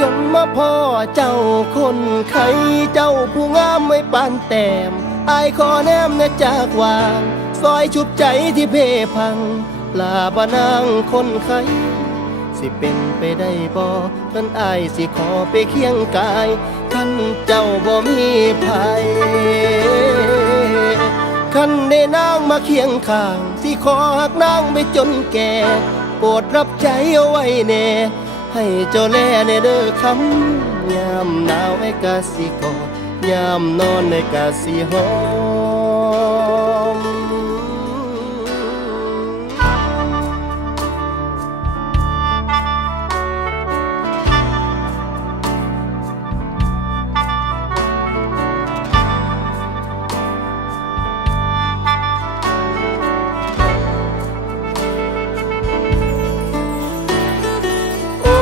จนมาพ่อเจ้าคนไข้เจ้าผู้งามไม่ปานแต้มอายขอแนมนะจากวางซอยชุบใจที่เพพังลาบานางคนไข้สิเป็นไปได้บ่ท่านอายสิขอไปเคียงกายท่านเจ้าบ่มีภัยคันได้นางมาเคียงข้างสิขอหักนางไปจนแก่โปรดรับใจเอาไว้แน่ให้เจ้าแลในเด้อคำยามหนาวไอ้กะสิกอดยามนอนไอ้กะสิหอม